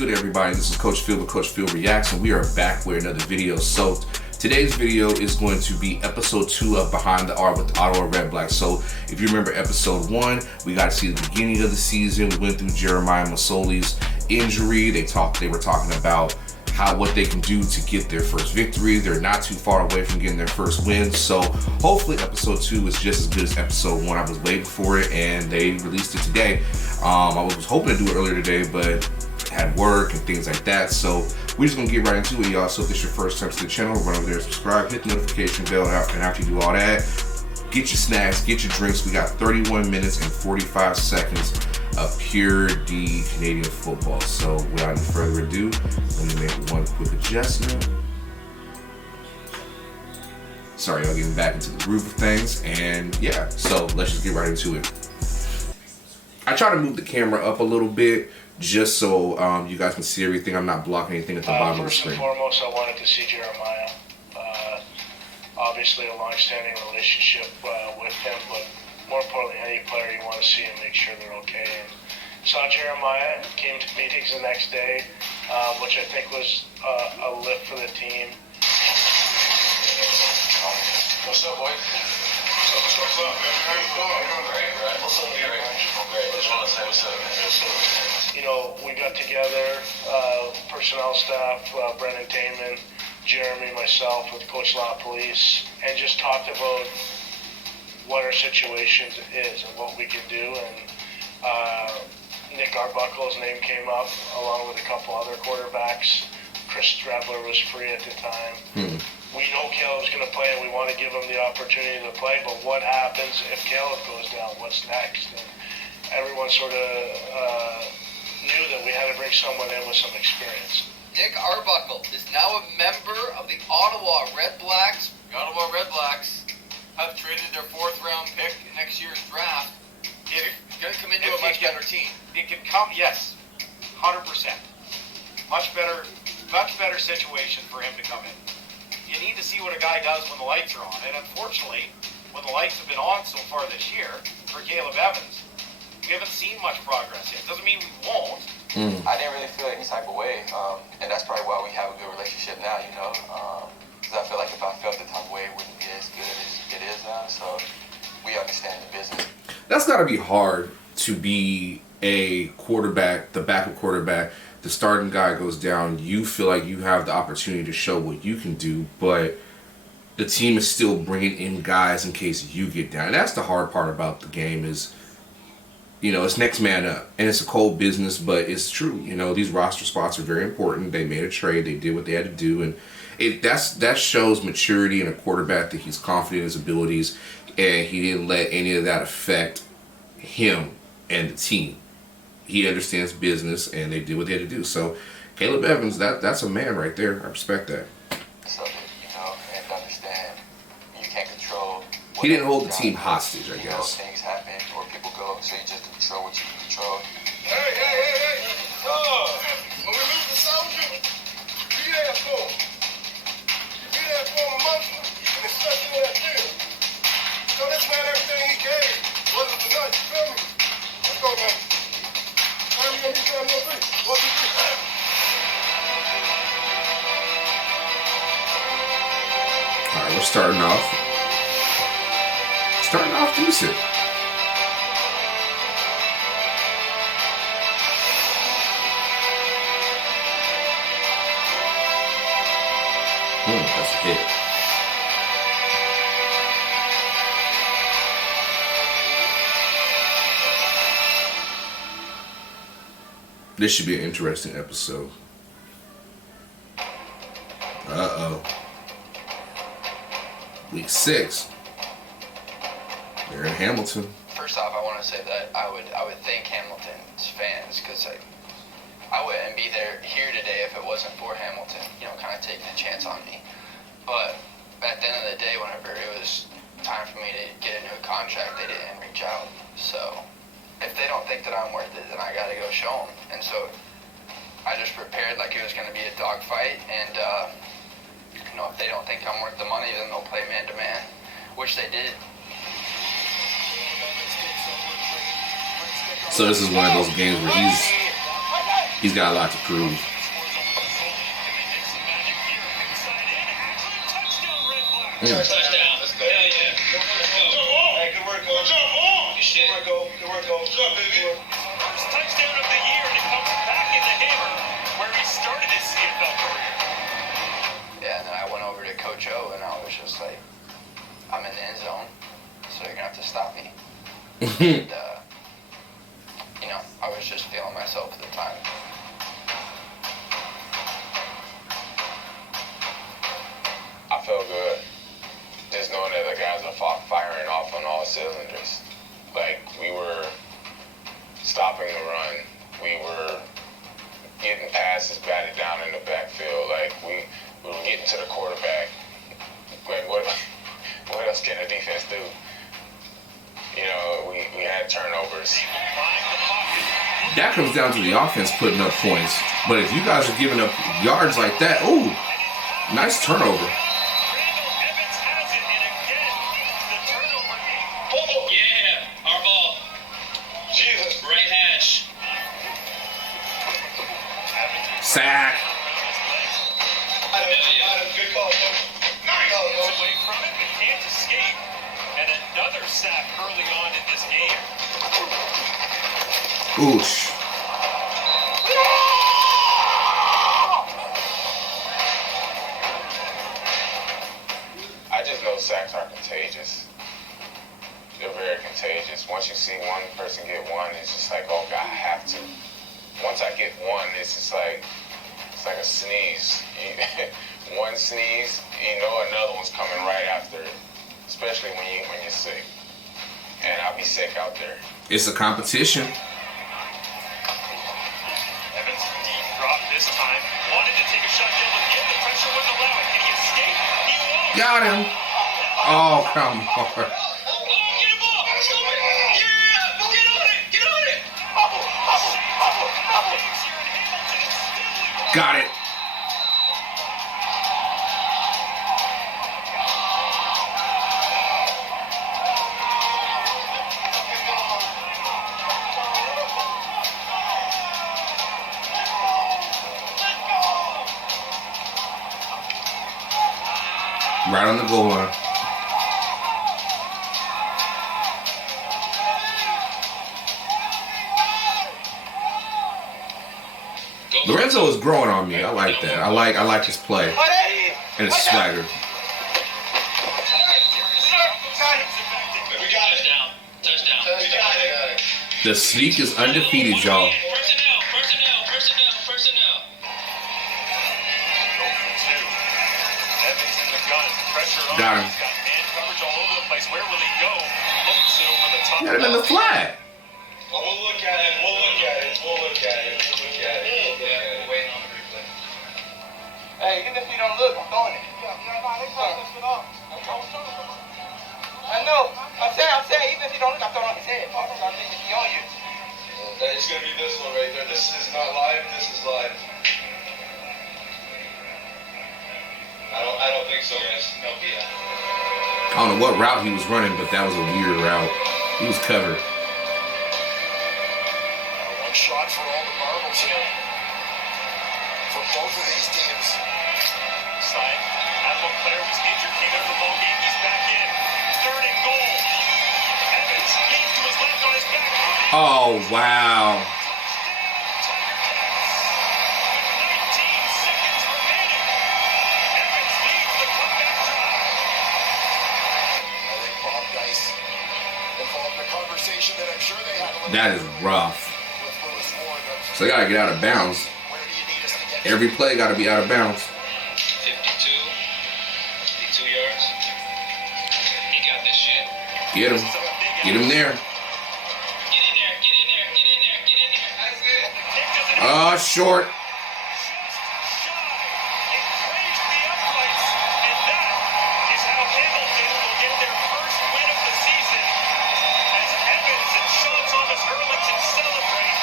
good, everybody? This is Coach Phil with Coach Phil Reacts, and we are back with another video. So today's video is going to be episode 2 of Behind the Arc with the Ottawa Red Blacks. So if you remember episode 1, we got to see the beginning of the season. We went through Jeremiah Masoli's injury. They were talking about what they can do to get their first victory. They're not too far away from getting their first win. So hopefully episode 2 is just as good as episode 1. I was waiting for it and they released it today. I was hoping to do it earlier today, but had work and things like that. So we're just gonna get right into it, y'all. So if this is your first time to the channel, run over there, subscribe, hit the notification bell, and after you do all that, get your snacks, get your drinks. We got 31 minutes and 45 seconds of pure D Canadian football. So without any further ado, let me make one quick adjustment. Sorry, y'all, getting back into the groove of things. And yeah, so let's just get right into it. I try to move the camera up a little bit just so you guys can see everything. I'm not blocking anything at the bottom of the screen. First and foremost, I wanted to see Jeremiah. Obviously a long-standing relationship with him, but more importantly, any player you want to see and make sure they're okay. And saw Jeremiah, came to meetings the next day, which I think was a lift for the team. What's up, boys? What's up, man? How you doing? Doing great, right? What's up, man? Great. Just want to say what's up, man. You know, we got together, personnel staff, Brendan Taman, Jeremy, myself, with Coach Law Police, and just talked about what our situation is and what we can do. And Nick Arbuckle's name came up along with a couple other quarterbacks. Chris Stradler was free at the time. We know Caleb's going to play and we want to give him the opportunity to play, but what happens if Caleb goes down? What's next? And everyone sort of knew that we had to bring someone in with some experience. Nick Arbuckle is now a member of the Ottawa Red Blacks. The Ottawa Red Blacks have traded their 4th round pick in next year's draft. It's going to come into a much better team. It can come, yes, 100%. Much better situation for him to come in. You need to see what a guy does when the lights are on. And unfortunately, when the lights have been on so far this year for Caleb Evans, we haven't seen much progress yet. Doesn't mean we won't. I didn't really feel any type of way, and that's probably why we have a good relationship now, you know. Because I feel like if I felt the type of way, it wouldn't be as good as it is now. So we understand the business. That's got to be hard to be a quarterback, the backup quarterback. The starting guy goes down. You feel like you have the opportunity to show what you can do, but the team is still bringing in guys in case you get down. And that's the hard part about the game is, you know, it's next man up. And it's a cold business, but it's true. You know, these roster spots are very important. They made a trade. They did what they had to do. And that shows maturity in a quarterback, that he's confident in his abilities, and he didn't let any of that affect him and the team. He understands business, and they did what they had to do. So Caleb Evans, that's a man right there. I respect that. So, you know, and understand you can't control. He didn't hold the team hostage, I You know, guess. things happen or people go, so you just control what you can control. Hey! When we lose the soldier, be there for him. Be there for him emotionally, and especially in that field. So this man, everything he gave wasn't for nothing, you feel me? Let's go, man. I'm going to be trying to be. 1, 2, 3. All right, we're starting off decent. That's a hit. This should be an interesting episode. Week 6. They're in Hamilton. First off, I want to say that I would thank Hamilton's fans, because I wouldn't be here today if it wasn't for Hamilton, you know, kind of taking a chance on me. But at the end of the day, whenever it was time for me to get a new contract, they didn't reach out. So if they don't think that I'm worth it, then I got to go show them. And so I just prepared like it was going to be a dogfight, and you know, if they don't think I'm worth the money, then they'll play man-to-man, which they did. So this is one of those games where he's He's got a lot to prove. Touchdown. Let's go. Hell yeah. Hey, good work, Coach. Good work, Coach. Good work, Coach. Good work, baby. First touchdown of the year, and it comes back in the hammer where he started his CFL career. Yeah, and then I went over to Coach O, and I was just like, I'm in the end zone, so you're going to have to stop me. And, you know, I was just feeling myself at the time. I felt good. Just knowing that the guys are firing off on all cylinders. Like, we were stopping the run. We were getting passes batted down in the backfield. Like, we were getting to the quarterback. Like, what else can the defense do? You know, we had turnovers. That comes down to the offense putting up points. But if you guys are giving up yards like that, ooh, nice turnover. Yeah, our ball. Jesus. Right hash. Sack. Good call, Coach. Nice. Away from it, but can't escape. And another sack early on in this game. Oosh. I just know sacks are contagious. They're very contagious. Once you see one person get one, it's just like, okay, I have to. Once I get one, it's like a sneeze. One sneeze, you know another one's coming right after it. Especially when you're sick. And I'll be sick out there. It's a competition. Evans deep drop this time. Wanted to take a shot down the field. The pressure wouldn't allow it. Can he escape? He won't. Got him. Oh, come on. Oh, get him off. Yeah, get on it. Get on it. Got it. Right on the goal line. Lorenzo is growing on me. I like that. I like his play and his swagger. We got it. Touchdown. We got it. The sneak is undefeated, y'all. Personnel. Go for two. Evans in the gun. Pressure on. Got him. He's got man coverage all over the place. Where will he go? Floats it over the top. Got him in the flat. Well, we'll look at it. Waiting on the replay. Hey, even if you don't look, I'm throwing it. I know. I'm saying, even if you don't look, I'm throwing on his head. I'm thinking he on you. It's gonna be this one right there. This is not live. This is live. I don't think so, guys. No, yeah. I don't know what route he was running, but that was a weird route. He was covered. One shot for all the marbles here. For both of these teams. Side. Admiral Claire was injured, came out of the ball game. He's back in. Third and goal. Evans leans to his left on his back foot. Oh, wow. 19 seconds remaining. Evans leads the comeback drive. I think Bob Dice involved in a conversation that I'm sure they had. That is rough. With Lewis Ward. So they got to get out of bounds. Where do you need us to get? Every play got to be out of bounds. 52 yards. He got this shit. Get him. Get him there. Get in there. That's it. Short. Just shy. It grazed the uprights, and that is how Hamilton will get their first win of the season as Evans and Sean Thomas Hurlington celebrate.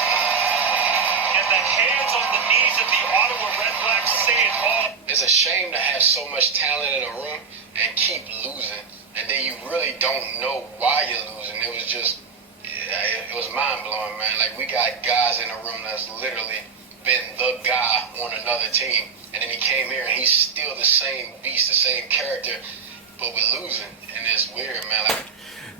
And the hands on the knees of the Ottawa Redblacks say it all. It's a shame to have so much talent in a room and keep losing, and then you really don't know why you're losing. It was mind blowing, man. Like, we got guys in the room that's literally been the guy on another team. And then he came here and he's still the same beast, the same character, but we're losing. And it's weird, man. Like,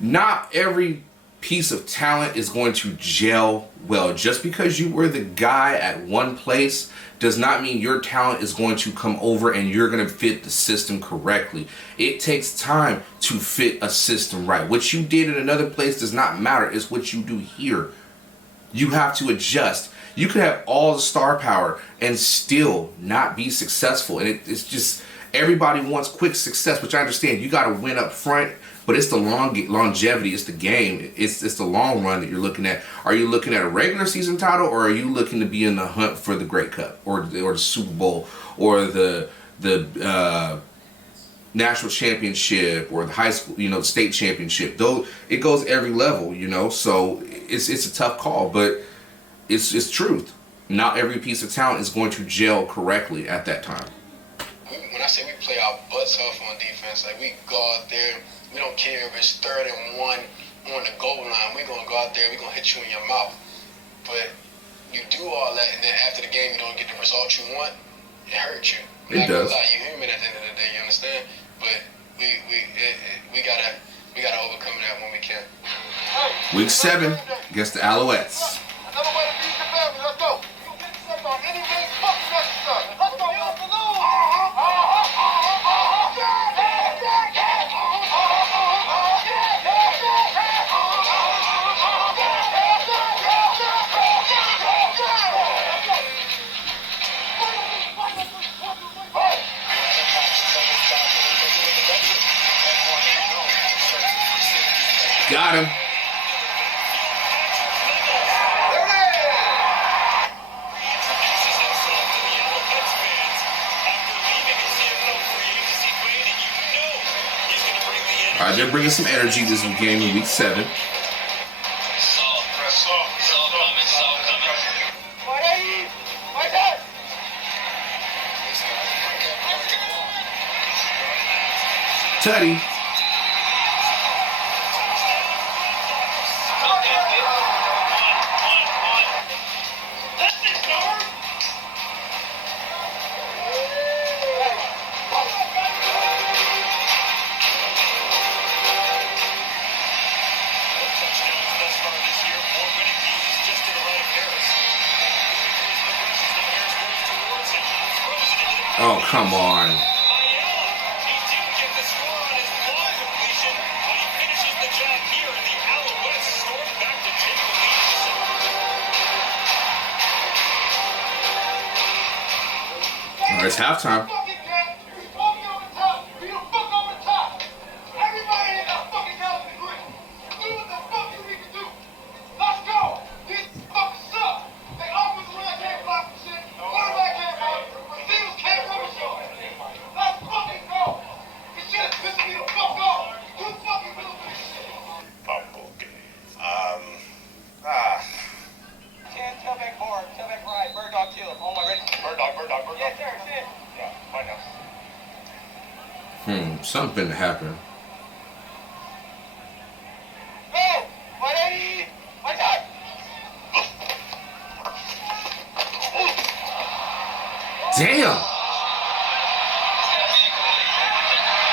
not every piece of talent is going to gel well. Just because you were the guy at one place does not mean your talent is going to come over and you're going to fit the system correctly. It takes time to fit a system right. What you did in another place does not matter. It's what you do here. You have to adjust. You could have all the star power and still not be successful. And it's just, everybody wants quick success, which I understand. You got to win up front, but it's the longevity. It's the game. It's the long run that you're looking at. Are you looking at a regular season title, or are you looking to be in the hunt for the Grey Cup or the Super Bowl or the national championship or the high school, the state championship? Though it goes every level, so it's a tough call, but it's truth. Not every piece of talent is going to gel correctly at that time. When I say we play our butts off on defense, like we go out there, we don't care if it's 3rd and 1 on the goal line. We're going to go out there, we're going to hit you in your mouth. But you do all that, and then after the game, you don't get the result you want, it hurts you. It does. You're human at the end of the day, you understand? But we gotta overcome that when we can. Week 7 against the Alouettes. Another way to beat the family. Let's go. You get set on any means fucking necessary. Let's go. Got him. All right, they're bringing some energy this game in week 7. Teddy. Oh, come on. All right, it's halftime. Something happened. Damn. How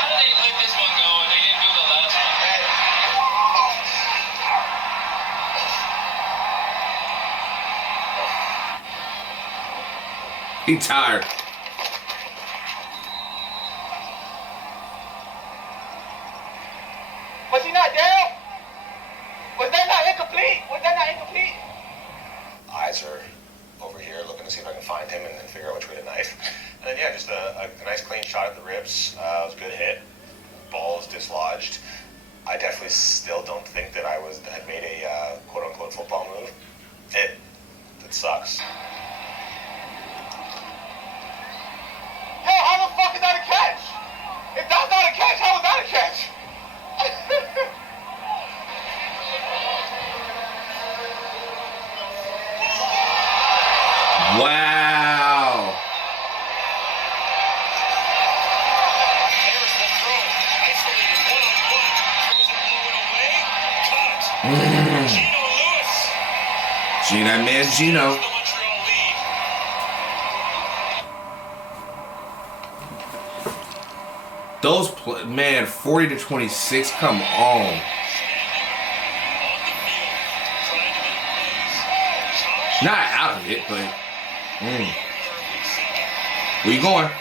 did they let this one go and they didn't do the last one? He tired. Was he not down? Was that not incomplete? Was that not incomplete? Eyes are over here looking to see if I can find him and then figure out which way to knife. And then, yeah, just a nice clean shot at the ribs. It was a good hit. Ball is dislodged. I definitely still don't think that I had made a quote-unquote football move. It sucks. Yo, how the fuck is that a catch? If that's not a catch, how is that a catch? Wow. Harris will throw. Isolated one-on-one. Throws it low and away. Caught. Gino Lewis. That man Gino. The Montreal lead. Man, 40-26. Come on. Not out of it, but where you going?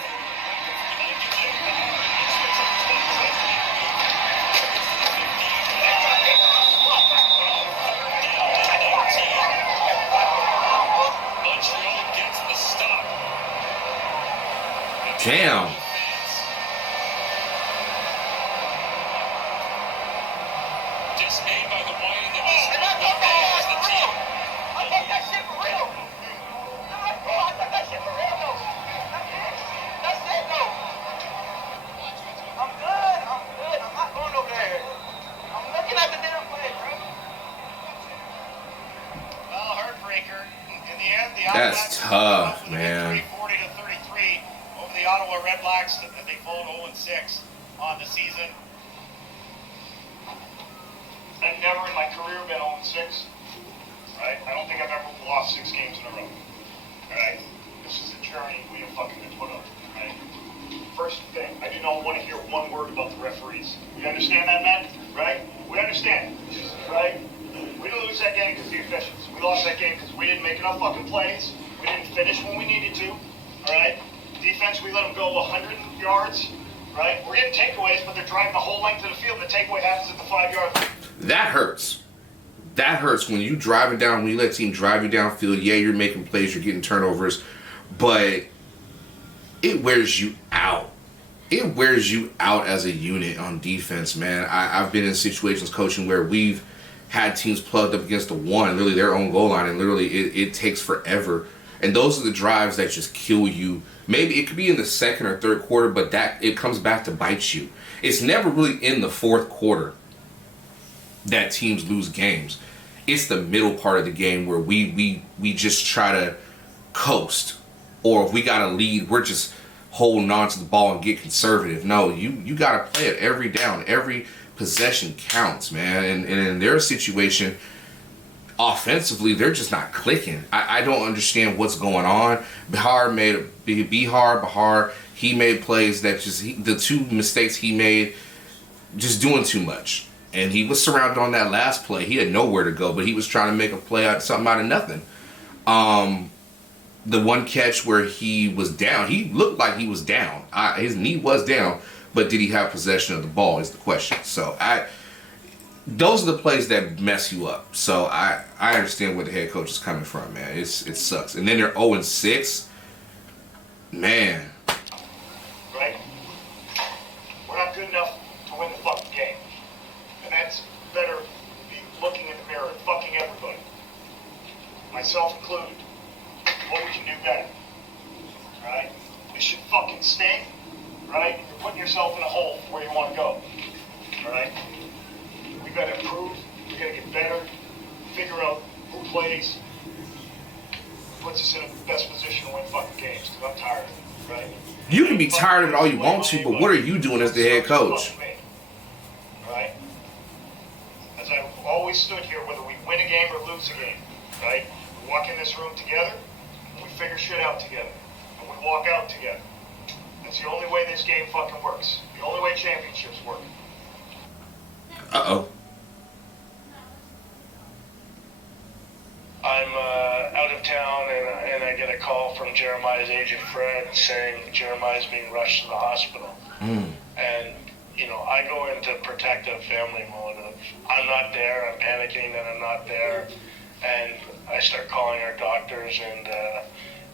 Damn. Dismayed by the whining that this And I thought that shit for real. I thought that shit for real, though. That's it, though. I'm good. I'm not going over there. I'm looking at the damn play, bro. Well, heartbreaker. In the end, the That's tough, man. 40-33 over the Ottawa Red Blacks. They followed 0-6 on the season. I've never in my career been 0-6. Right? I don't think I've ever lost 6 games in a row. Alright? This is a journey we have fucking been put on. Right? First thing, I do not want to hear one word about the referees. You understand that, man? Right? We understand. Right? We didn't lose that game because of the officials. We lost that game because we didn't make enough fucking plays. We didn't finish when we needed to. Alright? Defense, we let them go 100 yards. Right? We're getting takeaways, but they're driving the whole length of the field. The takeaway happens at the 5-yard line. That hurts. That hurts when you driving down, when you let team drive you downfield. Yeah, you're making plays, you're getting turnovers, but it wears you out. It wears you out as a unit on defense, man. I've been in situations coaching where we've had teams plugged up against the one, literally their own goal line, and literally it takes forever. And those are the drives that just kill you. Maybe it could be in the second or third quarter, but that it comes back to bite you. It's never really in the fourth quarter that teams lose games. It's the middle part of the game where we just try to coast, or if we got a lead, we're just holding on to the ball and get conservative. No, you got to play it every down, every possession counts, man. And in their situation, offensively, they're just not clicking. I don't understand what's going on. Bahar, he made plays that the 2 mistakes he made, just doing too much. And he was surrounded on that last play. He had nowhere to go, but he was trying to make a play something out of nothing. The one catch where he was down, he looked like he was down. His knee was down, but did he have possession of the ball is the question. So those are the plays that mess you up. So I understand where the head coach is coming from, man. It sucks. And then they're 0-6. Man. Right? We're not good enough to win the fucking game. And that's better be looking in the mirror and fucking everybody. Myself included. What we can do better. Right? This should fucking stink. Right? You're putting yourself in a hole where you want to go. Alright? We gotta improve. We gotta get better. Figure out who plays. Puts us in the best position to win fucking games. Because I'm tired of it. Right? You can be tired of it all you want to, but what are you doing as the head coach? Right? As I've always stood here, whether we win a game or lose a game, right? We walk in this room together, and we figure shit out together, and we walk out together. That's the only way this game fucking works. The only way championships work. Uh-oh. I'm out of town, and I get a call from Jeremiah's agent, Fred, saying Jeremiah's being rushed to the hospital. And, you know, I go into protective family mode of, I'm not there, I'm panicking that I'm not there, and I start calling our doctors and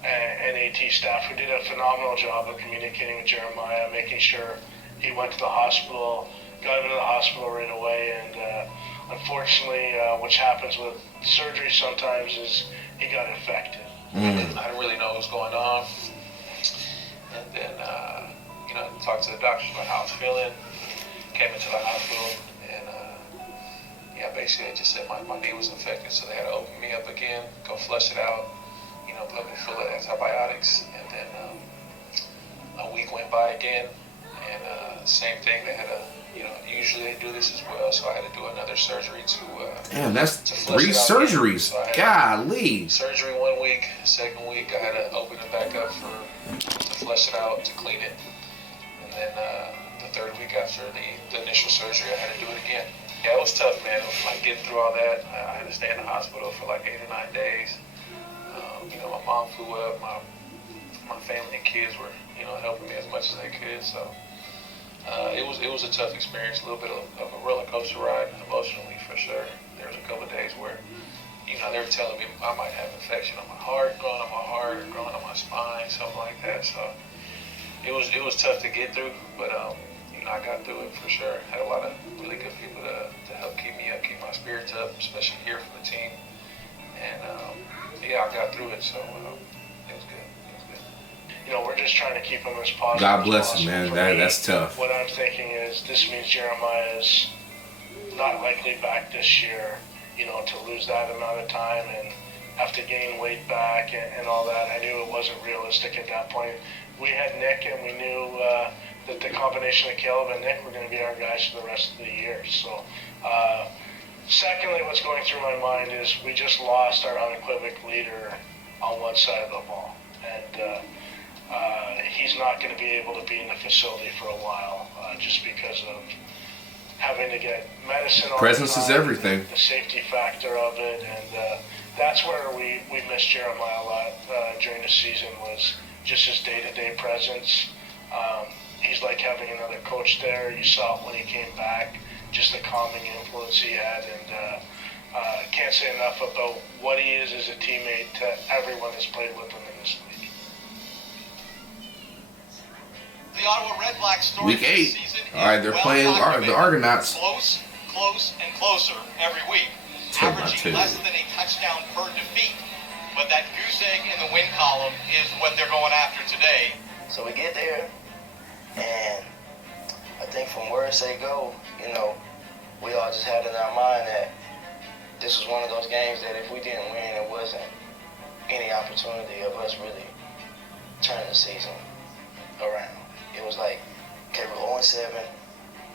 AT staff who did a phenomenal job of communicating with Jeremiah, making sure he went to the hospital, got him into the hospital right away, and unfortunately, which happens with surgery sometimes, is he got infected. I didn't really know what was going on. And then, you know, talked to the doctors about how I was feeling. Came into the hospital, and yeah, basically they just said my knee was infected, so they had to open me up again, go flush it out, you know, put me full of antibiotics, and then a week went by again, and same thing, they had to, you know, usually they do this as well, so I had to do another surgery to Damn, that's to flush 3 it out surgeries. So Golly. surgery 1 week, second week I had to open it back up to flush it out, to clean it, and then the third week after the initial surgery, I had to do it again. Yeah, it was tough, man. Like getting through all that, I had to stay in the hospital for like 8 or 9 days. You know, my mom flew up. My family and kids were, you know, helping me as much as they could. So it was a tough experience, a little bit of a roller coaster ride emotionally for sure. There was a couple of days where, you know, they were telling me I might have infection on my heart, growing on my heart, or growing on my spine, something like that. So it was tough to get through, but you know, I got through it for sure. Had a lot of really good people to help keep me up, keep my spirits up, especially here from the team. And yeah, I got through it, so it was good. You know, we're just trying to keep him as positive. God bless as him, man. possible. That's tough. What I'm thinking is this means Jeremiah is not likely back this year. You know, to lose that amount of time and have to gain weight back and all that. I knew it wasn't realistic at that point. We had Nick, and we knew that the combination of Caleb and Nick were going to be our guys for the rest of the year. So, secondly, what's going through my mind is we just lost our unequivocal leader on one side of the ball. And he's not going to be able to be in the facility for a while just because of having to get medicine all Presence the time, is everything. the safety factor of it, and that's where we missed Jeremiah a lot during the season, was just his day-to-day presence. He's like having another coach there. You saw it when he came back, just the calming influence he had, and can't say enough about what he is as a teammate to everyone that's played with him in this league. The Ottawa Red Blacks story Week 8. this season All right, they're playing the Argonauts. Close, and closer every week. Take my Averaging two. less than a touchdown per defeat. But that goose egg in the win column is what they're going after today. So we get there, and I think from words they go, you know, we all just had in our mind that this was one of those games that if we didn't win, it wasn't any opportunity of us really turning the season around. It was like, okay, we're 0-7.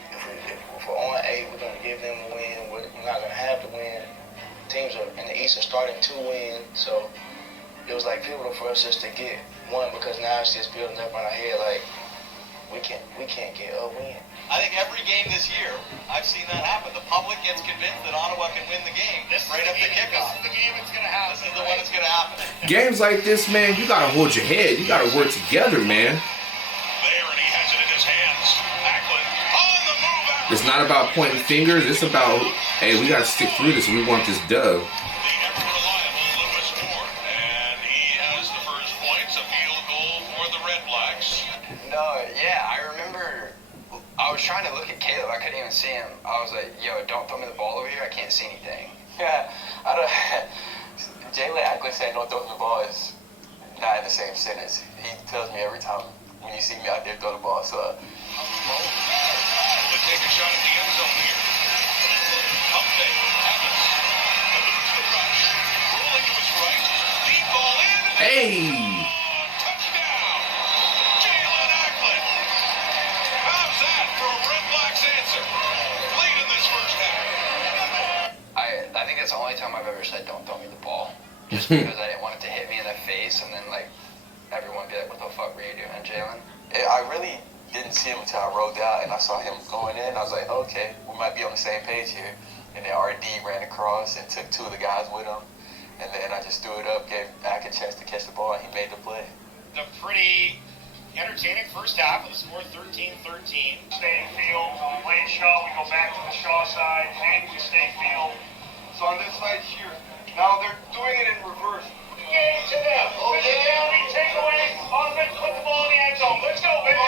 If we're 0-8, we're going to give them a win. We're not going to have to win. Teams in the East are starting to win, so it was like pivotal for us just to get one, because now it's just building up on our head like we can't get a win. I think every game this year, I've seen that happen. The public gets convinced that Ottawa can win the game right up the kickoff. This is the game that's going to happen. This is the one that's going to happen. Games like this, man, you got to hold your head. You got to work together, man. There, and he has it in his hands. Ackland on the move. It's not about pointing fingers. It's about, hey, we got to stick through this. We want this dub. The ever-reliable Lewis Moore, and he has the first points, a field goal for the Red Blacks. No, yeah, I remember I was trying to look at Caleb. I couldn't even see him. I was like, yo, don't throw me the ball over here. I can't see anything. Yeah, I don't. Jalen Ackland saying don't throw the ball is not in the same sentence. He tells me every time when you see me out there throw the ball. So They take a shot at the end zone here. Pump fake, Evans. Eludes the rush. Rolling to his right. Deep ball in. Hey! Touchdown! Jalen Ackland. How's that for a Red Blacks answer? Late in this first half. I think that's the only time I've ever said don't throw me the ball. Just because I didn't want it to hit me in the face and then, like, everyone be like, what the fuck were you doing, Jalen? I really didn't see him until I rolled out and I saw him going in. I was like, okay, we might be on the same page here. And then RD ran across and took 2 of the guys with him. And then I just threw it up, gave Ack a chance to catch the ball, and he made the play. The pretty entertaining first half with the score 13-13. Stay in field. Lane Shaw, we go back to the Shaw side. Hank, we stay field. So on this side here, now they're doing it in reverse. Get into them. Bring it down, he take away. Offense, put the ball in the end zone. Let's go, baby.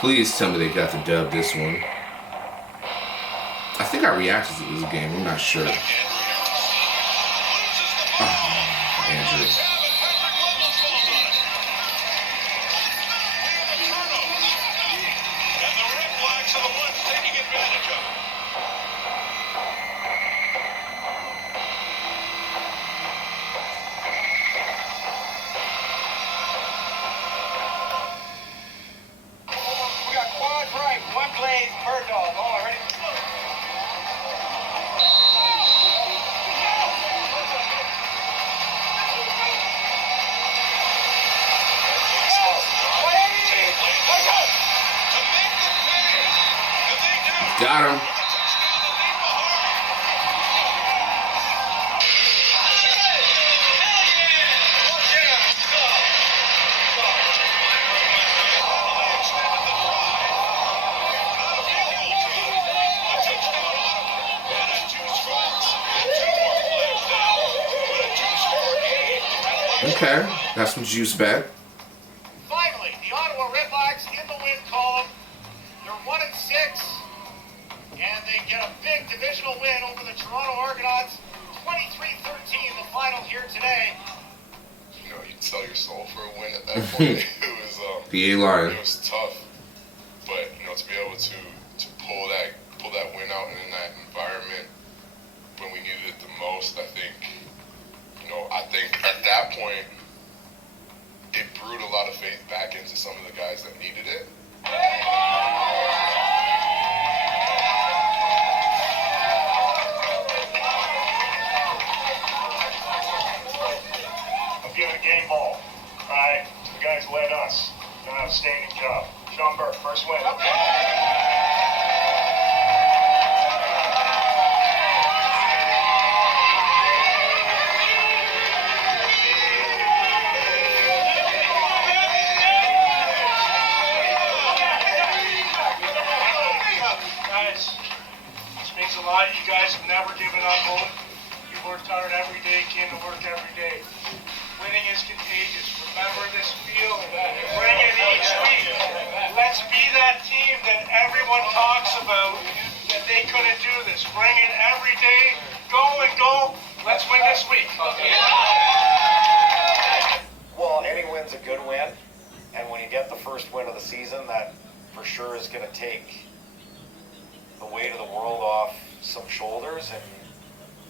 Please tell me they got the dub this one. I think I reacted to this game. I'm not sure. Andrew. And the Red Blacks are the ones taking advantage of it. We got quad right, one play, bird dog. Oh, ready? Got him. Okay, got some juice back. Finally, the Ottawa Redblacks in the win column. They're 1-6, and they get a big divisional win over the Toronto Argonauts. 23-13, the final here today. You know, you sell your soul for a win at that point. It was The A-line. It was tough, but you know, to be able to pull that win out in that environment when we needed it the most, I think at that point it brewed a lot of faith back into some of the guys that needed it. I'm giving a game ball. All right, the guys led us. Done an outstanding job. Sean Burke, first win. Guys, this means a lot. You guys have never given up hope. You worked hard every day, came to work every day. Winning is contagious. Remember this feeling. Bring it each week. Let's be that team that everyone talks about, that they couldn't do this. Bring it every day. Go and go. Let's win this week. Well, any win's a good win. And when you get the first win of the season, that for sure is going to take the weight of the world off some shoulders and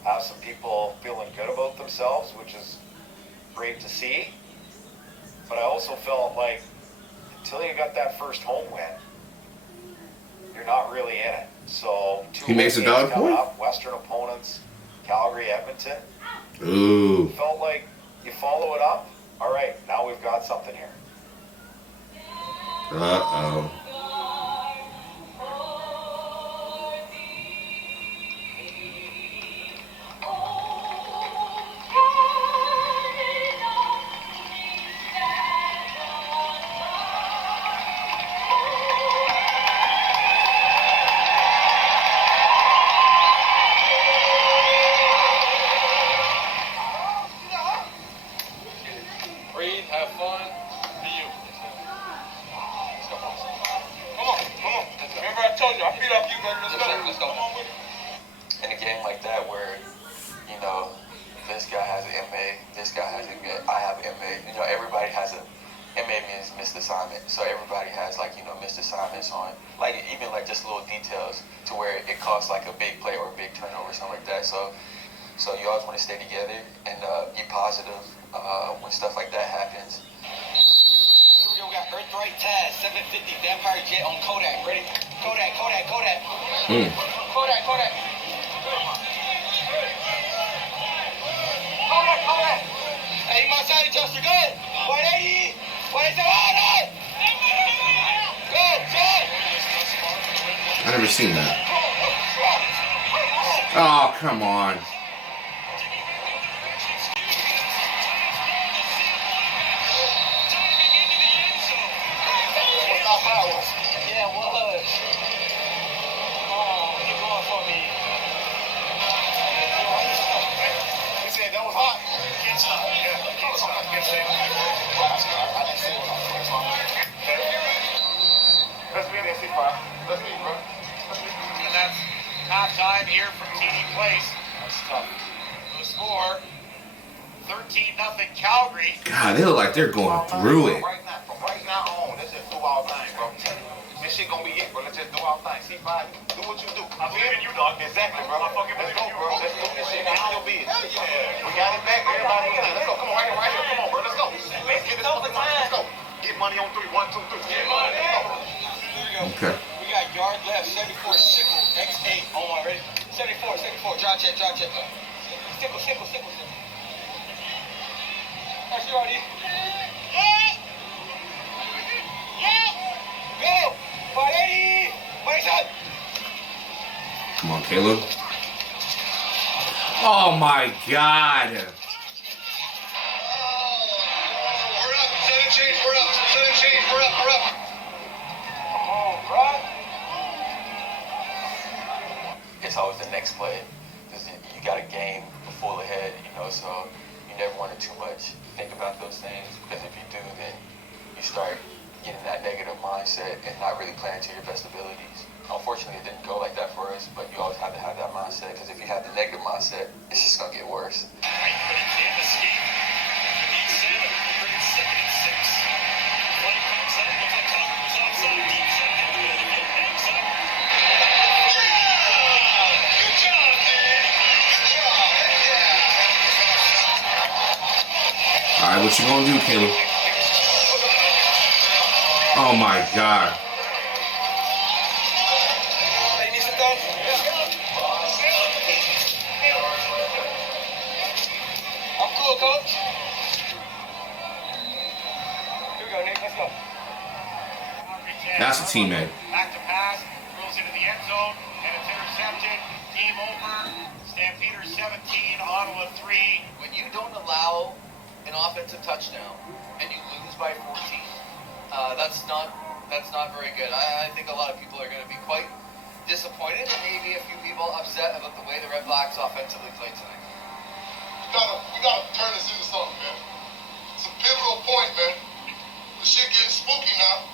have some people feeling good about themselves, which is great to see. But I also felt like until you got that first home win, you're not really in it. So He makes a valid point. up, Western opponents, Calgary, Edmonton. Ooh. Felt like you follow it up. All right, now we've got something here. Uh-oh. Breathe, have fun, be you. Let's go, boys. Come on. Remember I told you, I beat up you, baby. Let's go. Come on with it. In a game like that where, you know, this guy has an MA, this guy has an MA, I have an MA, you know, everybody has a, MA means missed assignment. So everybody has like, you know, missed assignments on, like even like just little details to where it costs like a big play or a big turnover or something like that. So you always want to stay together and be positive when stuff like that happens. Here we go, we got Earth Right Taz, 750 Vampire Jet on Kodak. Ready? Kodak. Kodak. Hey, my side adjuster, go! 180! 180! Go, John! I never seen that. Oh, come on. Yeah, it was. Oh, keep going for me. He said that was hot. Can't stop. Yeah, can't stop. Can't stay. Let's be there, C5. Let's be, bro. And that's halftime here from TD Place. That's tough. The score, 13-0 Calgary. God, they look like they're going through it. From right now on, let's just do our thing, bro. This shit gonna be it, bro. Let's just do our thing. C5, do what you do. I believe in you, dog. Exactly, bro. I fucking Let's believe go, in you, bro. bro. Let's do this shit. Handle your business. We got it back. Everybody in there. Let's go. Come on, right here. Come on, bro. Let's go. Let's get this fucking money. Let's go. Get money on 3. 1, 2, 3. Get money. Here we go. Okay. We got yard left, 74 sickle, X8 on one, ready? 74, drop check. Sickle. That's you already. Go! 580! Wait up! Come on, Caleb. Oh my God. We're up. Set and change. We're up. Set and change. We're up. We're up. Oh, Brad. It's always the next play. Because you got a game full ahead, so you never want to too much think about those things. Because if you do, then you start getting that negative mindset and not really playing to your best abilities. Unfortunately, it didn't go like that for us, but you always have to have that mindset, because if you have the negative mindset, it's just going to get worse. But he can't escape. He needs 7. He brings 2nd and 6. Play comes up. Looks like Connor was offside. Deep set. It hangs up. Good job, man. Good job. All right, what you gonna do, Caleb? Oh my God. I'm cool, coach. Here we go, Nick. Let's go. That's a teammate. Back to pass. Rolls into the end zone. And it's intercepted. Game over. Stampeders 17. Ottawa 3. When you don't allow an offensive touchdown and you lose by 14, that's not very good. I think a lot of people are going to be quite disappointed, and maybe a few people upset about the way the Red Blacks offensively played tonight. We gotta turn this into something, man. It's a pivotal point, man. The shit getting spooky now.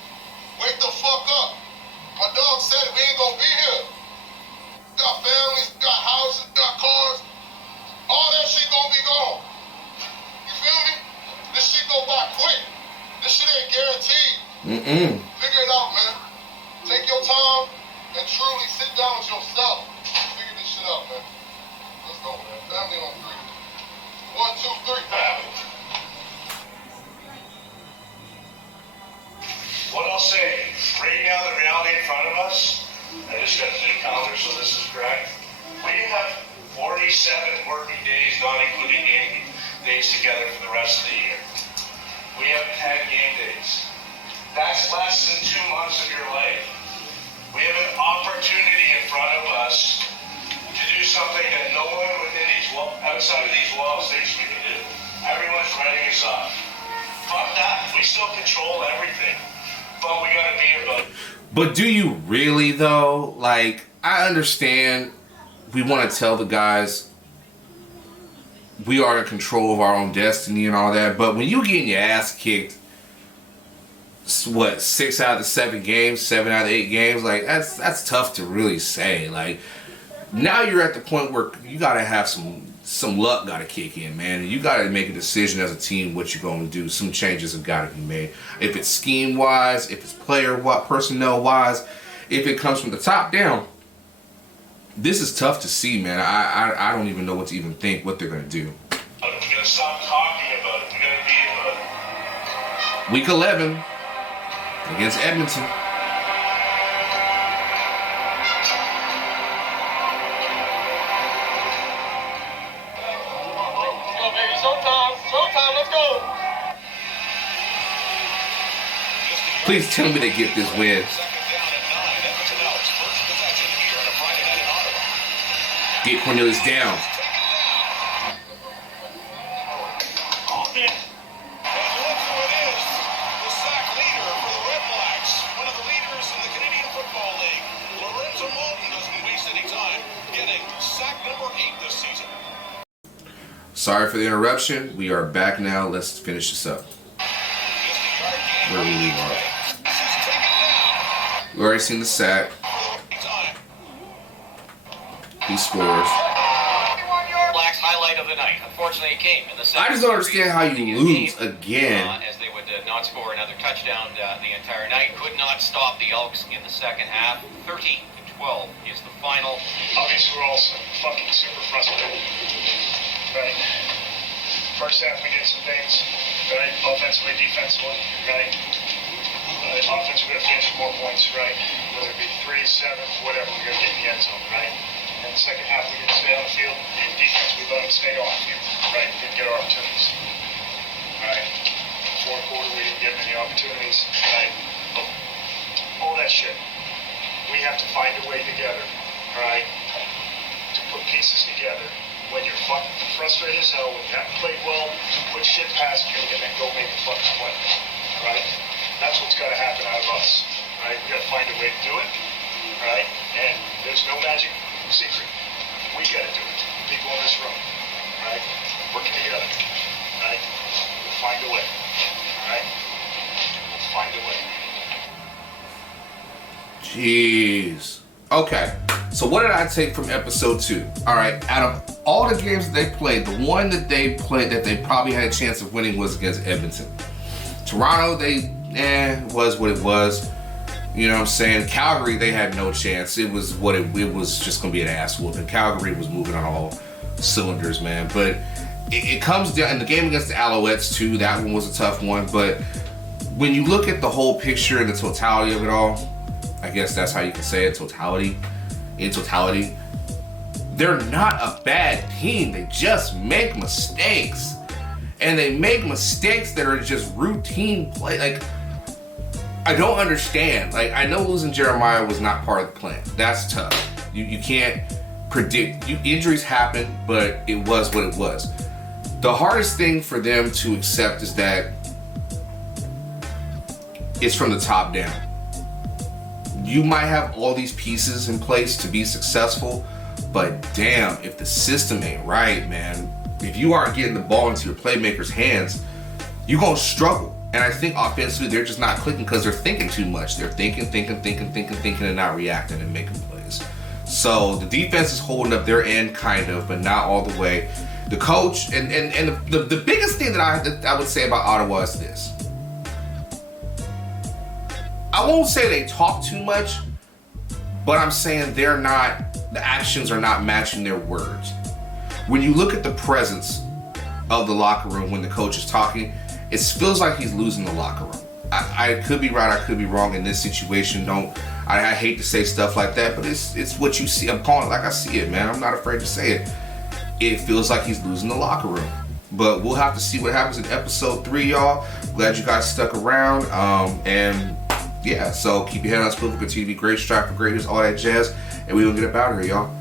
Wake the fuck up. My dog said it, we ain't gonna be here. We got families, we got houses, we got cars. All that shit gonna be gone. You feel me? This shit go by quick. This shit ain't guaranteed. Figure it out, man. Take your time and truly sit down with yourself. Figure this shit out, man. Let's go, man. Family on 3. 1, 2, 3, family. What I'll say, right now the reality in front of us, I just got the new calendar, so this is correct. We have 47 working days, not including game days together for the rest of the year. We have 10 game days. That's less than 2 months of your life. We have an opportunity in front of us to do something that no one within outside of these walls thinks we can do. Everyone's writing us off. Fuck that. We still control everything. But we gotta be about it. But do you really though? Like, I understand we want to tell the guys we are in control of our own destiny and all that, but when you getting your ass kicked, what, 6 out of the 7 games, 7 out of the 8 games, like that's tough to really say. Like, now you're at the point where you gotta have some luck gotta kick in, man. You gotta make a decision as a team what you're gonna do. Some changes have gotta be made. If it's scheme wise, if it's personnel wise, if it comes from the top down. This is tough to see, man. I don't even know what to even think what they're gonna do. We gotta stop talking about it. We gotta be about it. Week 11 against Edmonton. Please tell me they get this win. Get Cornelius down. Sorry for the interruption. We are back now. Let's finish this up. Where we leave off. We've already seen the sack. He scores. Black's highlight of the night. Unfortunately, it came in the second. I just don't understand how you lose again. As they would not score another touchdown the entire night. Could not stop the Elks in the second half. 13-12 is the final. Obviously, we're all fucking super frustrated. Right? First half, we did some things, right? Offensively, defensively, right? Offense, we got to finish with more points, right? Whether it be 3, 7, whatever, we got to get in the end zone, right? And the second half, we didn't stay on the field. In defense, we let them stay off the field, right? Didn't get our opportunities, right? Fourth quarter, we didn't get many opportunities, right? All that shit. We have to find a way together, right? frustrated as hell when you haven't played well, put shit past you, and then go make a fucking play. Right? That's what's got to happen out of us. Right? We got to find a way to do it. Right? And there's no magic secret. We got to do it. People in this room. Right? Working together. Right? We'll find a way. Right? We'll find a way. Jeez. Okay. So what did I take from episode 2? All right. Out of all the games that they played, the one that they played that they probably had a chance of winning was against Edmonton. Toronto, was what it was. You know what I'm saying? Calgary, they had no chance. It was what it was, just going to be an ass whooping. Calgary was moving on all cylinders, man. But it comes down, in the game against the Alouettes too, that one was a tough one. But when you look at the whole picture and the totality of it all, I guess that's how you can say it, in totality, they're not a bad team. They just make mistakes. And they make mistakes that are just routine play. Like, I don't understand. Like, I know losing Jeremiah was not part of the plan. That's tough. You can't predict. Injuries happen, but it was what it was. The hardest thing for them to accept is that it's from the top down. You might have all these pieces in place to be successful, but damn, if the system ain't right, man, if you aren't getting the ball into your playmakers' hands, you're going to struggle. And I think offensively, they're just not clicking because they're thinking too much. They're thinking, and not reacting and making plays. So the defense is holding up their end, kind of, but not all the way. The coach, and the biggest thing that I would say about Ottawa is this. I won't say they talk too much, but I'm saying the actions are not matching their words. When you look at the presence of the locker room when the coach is talking, it feels like he's losing the locker room. I could be right, I could be wrong in this situation. I hate to say stuff like that, but it's what you see. I'm calling it like I see it, man. I'm not afraid to say it. It feels like he's losing the locker room. But we'll have to see what happens in episode 3, y'all. Glad you guys stuck around. And yeah, so keep your head on swivel, continue to be great, strive for greatness, all that jazz. And we gonna get up out of here, y'all.